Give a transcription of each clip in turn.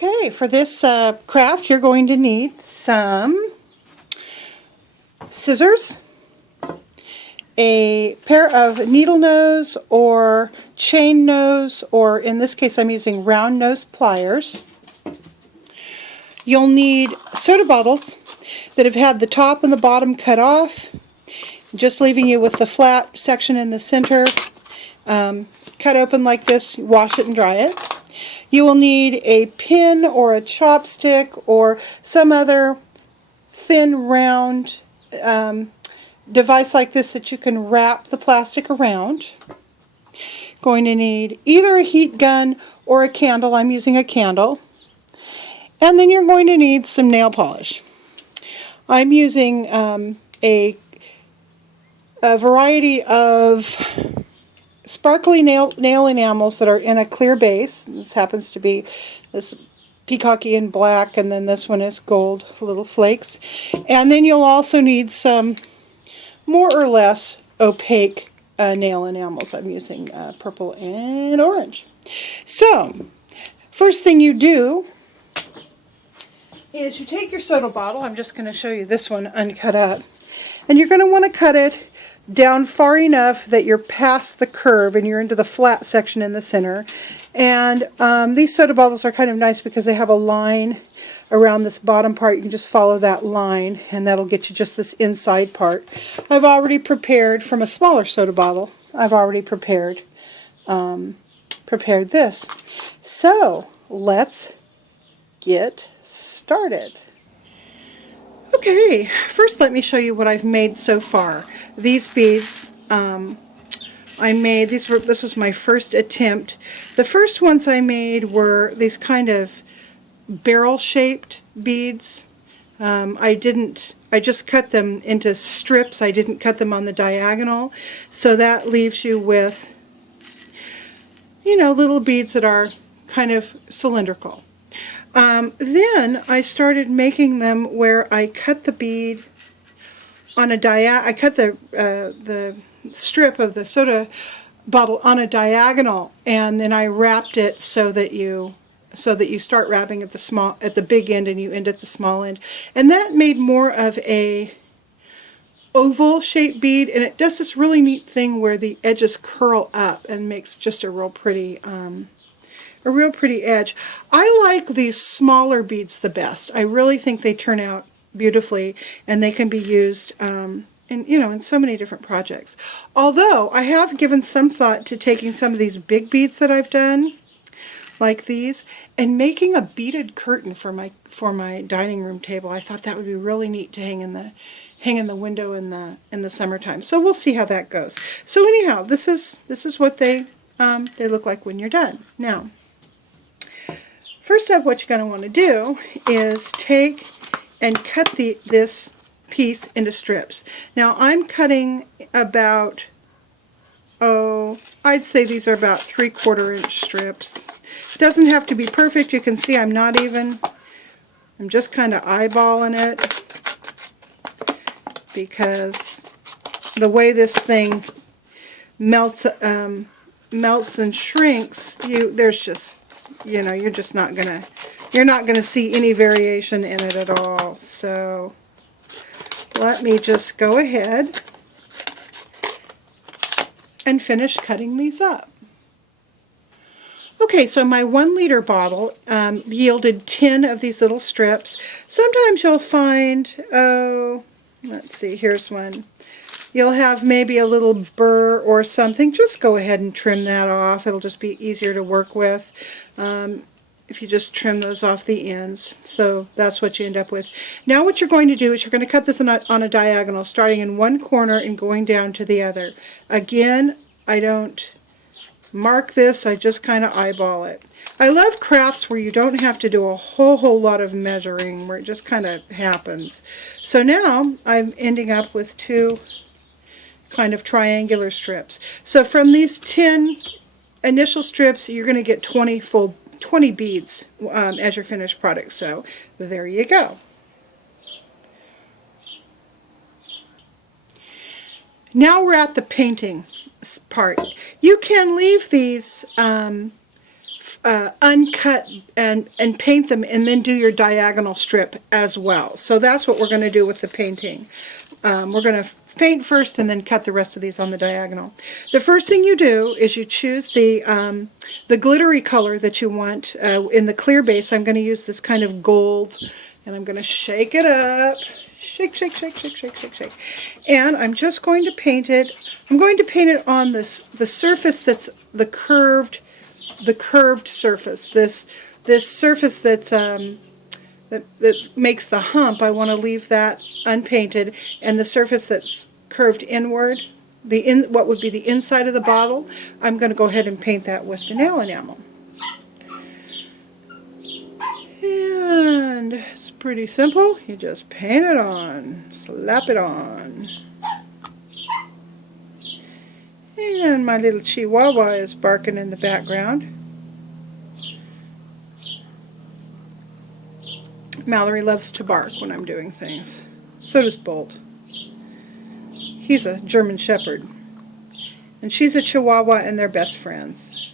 Okay, for this craft you're going to need some scissors, a pair of needle nose or chain nose, or in this case I'm using round nose pliers. You'll need soda bottles that have had the top and the bottom cut off, just leaving you with the flat section in the center. Cut open like this, wash it and dry it. You will need a pin or a chopstick or some other thin round device like this that you can wrap the plastic around. Going to need either a heat gun or a candle. I'm using a candle. And then you're going to need some nail polish. I'm using a variety of sparkly nail enamels that are in a clear base. This happens to be this peacockian black, and then this one is gold little flakes. And then you'll also need some more or less opaque nail enamels. I'm using purple and orange. So, first thing you do is you take your soda bottle. I'm just going to show you this one uncut up. And you're going to want to cut it down far enough that you're past the curve and you're into the flat section in the center. And these soda bottles are kind of nice because they have a line around this bottom part. You can just follow that line and that'll get you just this inside part. I've already prepared from a smaller soda bottle. I've already prepared this. So let's get started. Okay, first let me show you what I've made so far. These beads, I made, this was my first attempt. The first ones I made were these kind of barrel-shaped beads. I just cut them into strips. I didn't cut them on the diagonal. So that leaves you with, you know, little beads that are kind of cylindrical. Then I started making them where I cut the bead on a I cut the strip of the soda bottle on a diagonal, and then I wrapped it so that you start wrapping at the big end and you end at the small end, and that made more of a oval shaped bead, and it does this really neat thing where the edges curl up and makes just a real pretty edge. I like these smaller beads the best. I really think they turn out beautifully, and they can be used in so many different projects. Although I have given some thought to taking some of these big beads that I've done, like these, and making a beaded curtain for my dining room table. I thought that would be really neat to hang in the window in the summertime. So we'll see how that goes. So anyhow, this is what they look like when you're done. Now, first up, what you're going to want to do is take and cut this piece into strips. Now I'm cutting about, I'd say these are about 3/4 inch strips. It doesn't have to be perfect. You can see I'm just kind of eyeballing it, because the way this thing melts and shrinks, you're not gonna see any variation in it at all. So let me just go ahead and finish cutting these up. Okay, so my 1 liter bottle yielded 10 of these little strips. Sometimes you'll find, let's see, here's one. You'll have maybe a little burr or something. Just go ahead and trim that off. It'll just be easier to work with if you just trim those off the ends. So that's what you end up with. Now what you're going to do is you're going to cut this on a diagonal, starting in one corner and going down to the other. Again, I don't mark this, I just kind of eyeball it. I love crafts where you don't have to do a whole lot of measuring, where it just kind of happens. So now I'm ending up with 2 kind of triangular strips. So from these 10 initial strips, you're going to get 20 beads as your finished product. So there you go. Now we're at the painting part. You can leave these uncut and paint them, and then do your diagonal strip as well. So that's what we're going to do with the painting. We're going to paint first and then cut the rest of these on the diagonal. The first thing you do is you choose the glittery color that you want. In the clear base, I'm going to use this kind of gold, and I'm going to shake it up. Shake, shake, shake, shake, shake, shake, shake. And I'm just going to paint it. I'm going to paint it on the surface that's the curved surface. This surface that makes the hump, I want to leave that unpainted, and the surface that's curved inward, what would be the inside of the bottle, I'm going to go ahead and paint that with the nail enamel. And it's pretty simple. You just paint it on, slap it on. And my little chihuahua is barking in the background. Mallory loves to bark when I'm doing things. So does Bolt. He's a German Shepherd. And she's a Chihuahua, and they're best friends.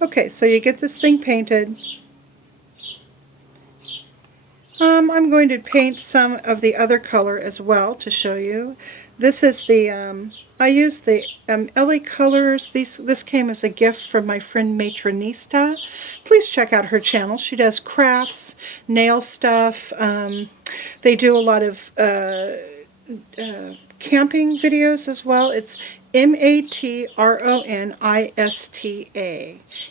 Okay, so you get this thing painted. I'm going to paint some of the other color as well to show you. This is the, I used the LA Colors. This came as a gift from my friend Matronista. Please check out her channel. She does crafts, nail stuff. They do a lot of camping videos as well. It's Matronista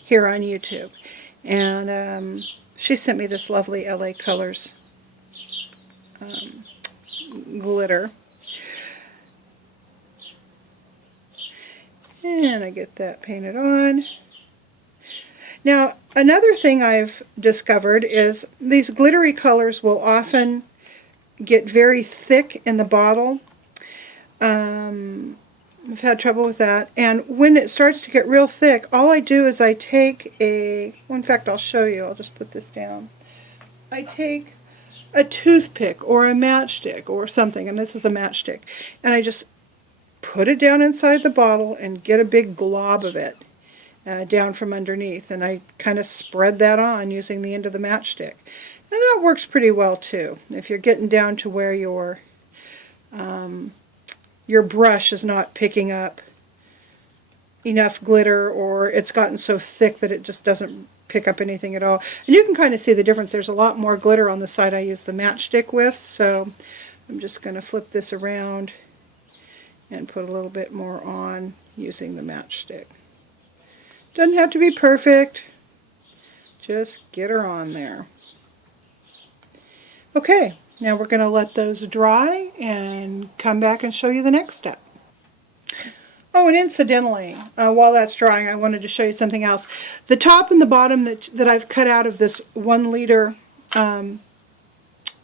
here on YouTube. And she sent me this lovely LA Colors glitter. And I get that painted on. Now, another thing I've discovered is these glittery colors will often get very thick in the bottle. I've had trouble with that. And when it starts to get real thick, all I do is I take well, in fact, I'll show you. I'll just put this down. I take a toothpick or a matchstick or something, and this is a matchstick, and I just put it down inside the bottle and get a big glob of it down from underneath, and I kind of spread that on using the end of the matchstick. And that works pretty well too. If you're getting down to where your brush is not picking up enough glitter, or it's gotten so thick that it just doesn't pick up anything at all. And you can kind of see the difference. There's a lot more glitter on the side I use the matchstick with, so I'm just going to flip this around and put a little bit more on using the matchstick. Doesn't have to be perfect. Just get her on there. Okay, now we're going to let those dry and come back and show you the next step. Oh, and incidentally, while that's drying, I wanted to show you something else. The top and the bottom that I've cut out of this 1 liter, I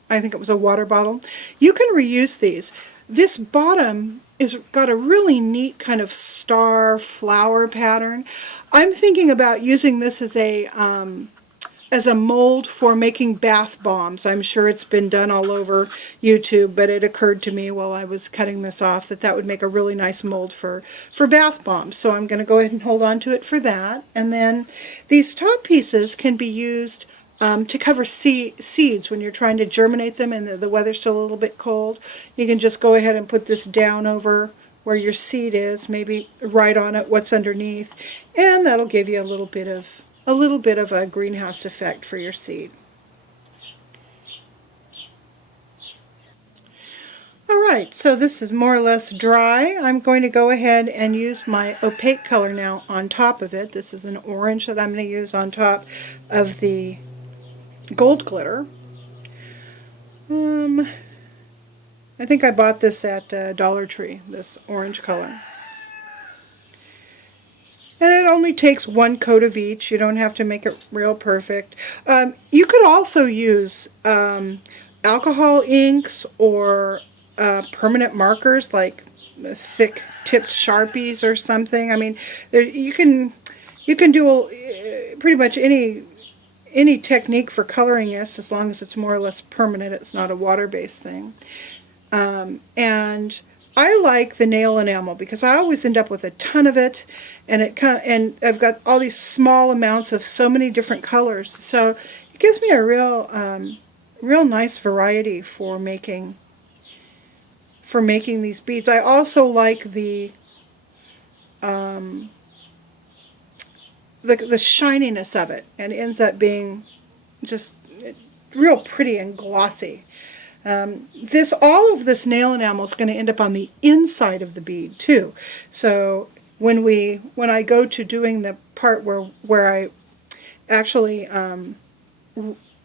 think it was a water bottle, you can reuse these. This bottom is got a really neat kind of star flower pattern. I'm thinking about using this as a mold for making bath bombs. I'm sure it's been done all over YouTube, but it occurred to me while I was cutting this off that would make a really nice mold for bath bombs. So I'm going to go ahead and hold on to it for that. And then these top pieces can be used to cover seeds when you're trying to germinate them and the weather's still a little bit cold. You can just go ahead and put this down over where your seed is, maybe right on it what's underneath, and that'll give you a little bit of a greenhouse effect for your seed. Alright, so this is more or less dry. I'm going to go ahead and use my opaque color now on top of it. This is an orange that I'm going to use on top of the gold glitter. I think I bought this at Dollar Tree, this orange color. And it only takes 1 coat of each. You don't have to make it real perfect. You could also use alcohol inks or permanent markers like thick tipped Sharpies or something. I mean, you can do pretty much any technique for coloring this, as long as it's more or less permanent. It's not a water-based thing. And I like the nail enamel because I always end up with a ton of it, and and I've got all these small amounts of so many different colors. So it gives me a real nice variety for making these beads. I also like the shininess of it, and it ends up being just real pretty and glossy. All of this nail enamel is going to end up on the inside of the bead too. So when I go to doing the part where I actually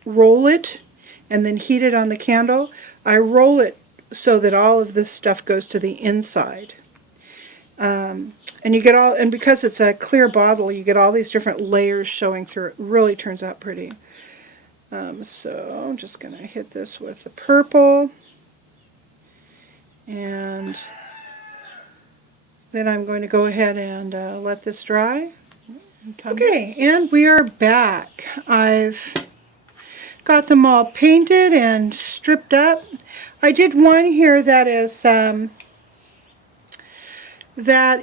roll it and then heat it on the candle, I roll it so that all of this stuff goes to the inside. And you get and because it's a clear bottle, you get all these different layers showing through. It really turns out pretty. So I'm just going to hit this with the purple, and then I'm going to go ahead and let this dry. Okay, and we are back. I've got them all painted and stripped up. I did one here that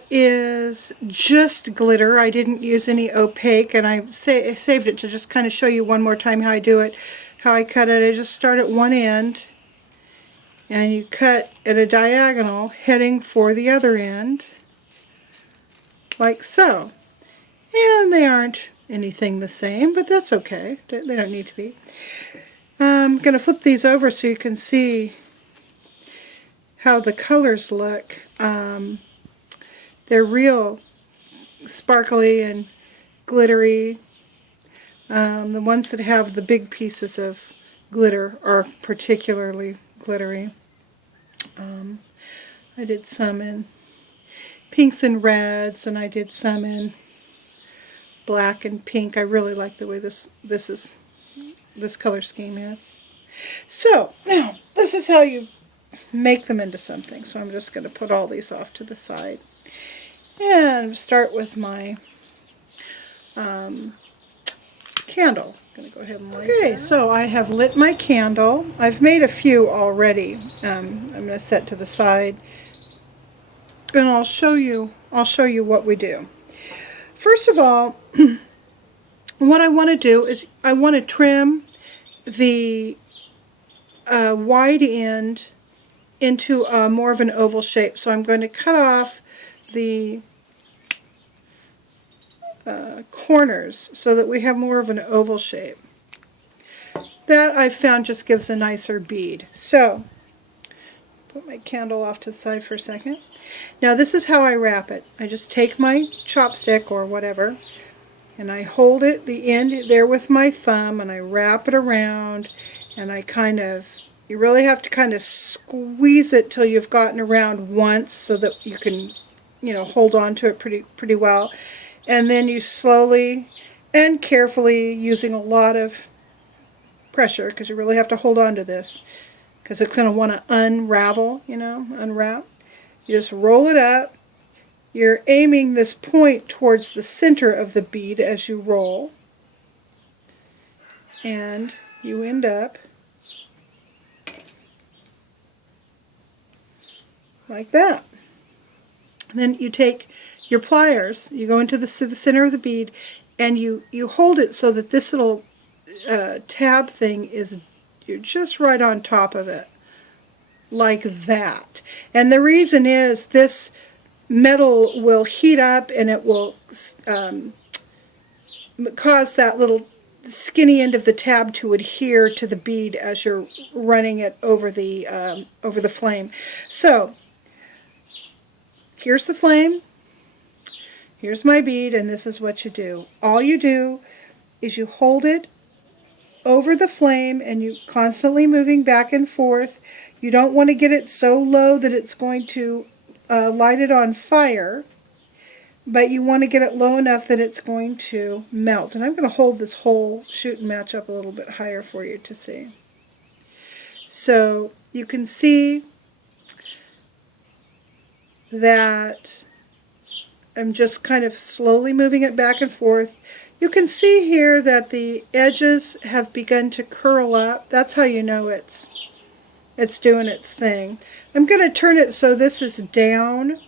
is just glitter. I didn't use any opaque, and I saved it to just kind of show you one more time how I do it, how I cut it. I just start at one end, and you cut at a diagonal heading for the other end, like so. And they aren't anything the same, but that's okay. They don't need to be. I'm going to flip these over so you can see how the colors look. They're real sparkly and glittery. The ones that have the big pieces of glitter are particularly glittery. I did some in pinks and reds, and I did some in black and pink. I really like the way this color scheme is. So now this is how you make them into something. So I'm just going to put all these off to the side. And start with my candle. I'm going to go ahead and light that. So I have lit my candle. I've made a few already. I'm going to set to the side, and I'll show you what we do. First of all, what I want to do is I want to trim the wide end into more of an oval shape. So I'm going to cut off the corners so that we have more of an oval shape. That I've found just gives a nicer bead. So, put my candle off to the side for a second. Now this is how I wrap it. I just take my chopstick or whatever, and I hold it, the end there with my thumb, and I wrap it around, and you really have to kind of squeeze it till you've gotten around once so that you can hold on to it pretty well. And then you slowly and carefully, using a lot of pressure, because you really have to hold on to this, because it's going to want to unravel, unwrap. You just roll it up. You're aiming this point towards the center of the bead as you roll. And you end up like that. Then you take your pliers, you go into the center of the bead, and you hold it so that this little tab thing you're just right on top of it, like that. And the reason is this metal will heat up, and it will cause that little skinny end of the tab to adhere to the bead as you're running it over the flame. So here's the flame, here's my bead, and this is what you do. All you do is you hold it over the flame, and you constantly moving back and forth. You don't want to get it so low that it's going to light it on fire, but you want to get it low enough that it's going to melt. And I'm going to hold this whole shoot and match up a little bit higher for you to see. So you can see that I'm just kind of slowly moving it back and forth. You can see here that the edges have begun to curl up. That's how you know it's it's doing its thing. I'm going to turn it so this is down.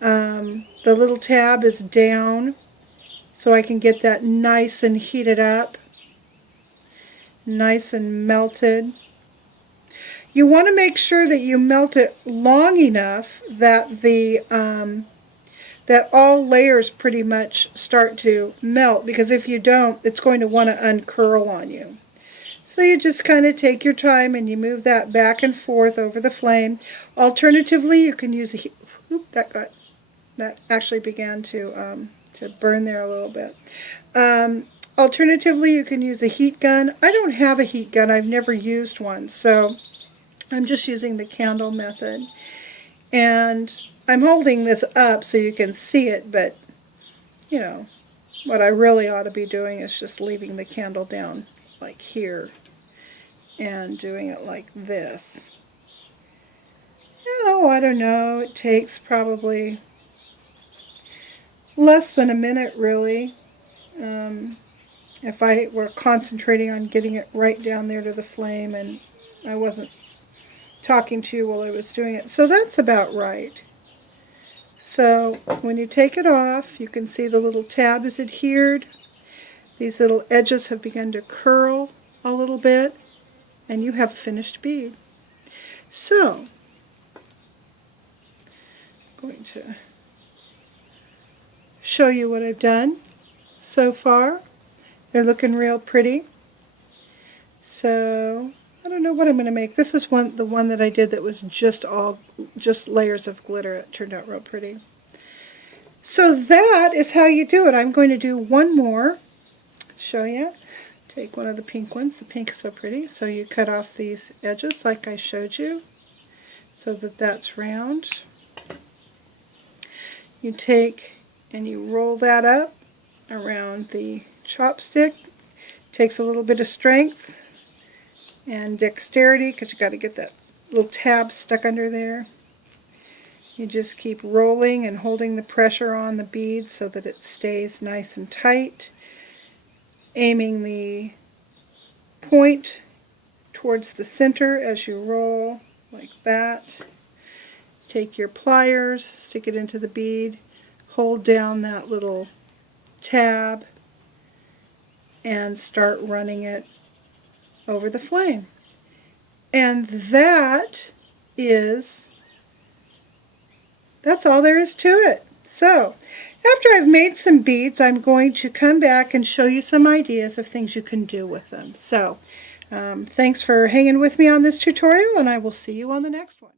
The little tab is down so I can get that nice and heated up, nice and melted. You want to make sure that you melt it long enough that that all layers pretty much start to melt, because if you don't, it's going to want to uncurl on you. So you just kind of take your time and you move that back and forth over the flame. Alternatively, you can use a that actually began to burn there a little bit. Alternatively, you can use a heat gun. I don't have a heat gun. I've never used one, so I'm just using the candle method. And I'm holding this up so you can see it, but, you know, what I really ought to be doing is just leaving the candle down like here and doing it like this. Oh, I don't know. It takes probably less than a minute, really. If I were concentrating on getting it right down there to the flame and I wasn't talking to you while I was doing it. So that's about right. So when you take it off, you can see the little tab is adhered. These little edges have begun to curl a little bit, and you have a finished bead. So I'm going to show you what I've done so far. They're looking real pretty. So I don't know what I'm going to make. This is the one that I did that was just layers of glitter. It turned out real pretty. So that is how you do it. I'm going to do one more. Show you. Take one of the pink ones. The pink is so pretty. So you cut off these edges like I showed you, so that that's round. You take and you roll that up around the chopstick. Takes a little bit of strength and dexterity, because you got to get that little tab stuck under there. You just keep rolling and holding the pressure on the bead so that it stays nice and tight, aiming the point towards the center as you roll, like that. Take your pliers, stick it into the bead, hold down that little tab, and start running it over the flame. And that's all there is to it. So after I've made some beads, I'm going to come back and show you some ideas of things you can do with them. So thanks for hanging with me on this tutorial, and I will see you on the next one.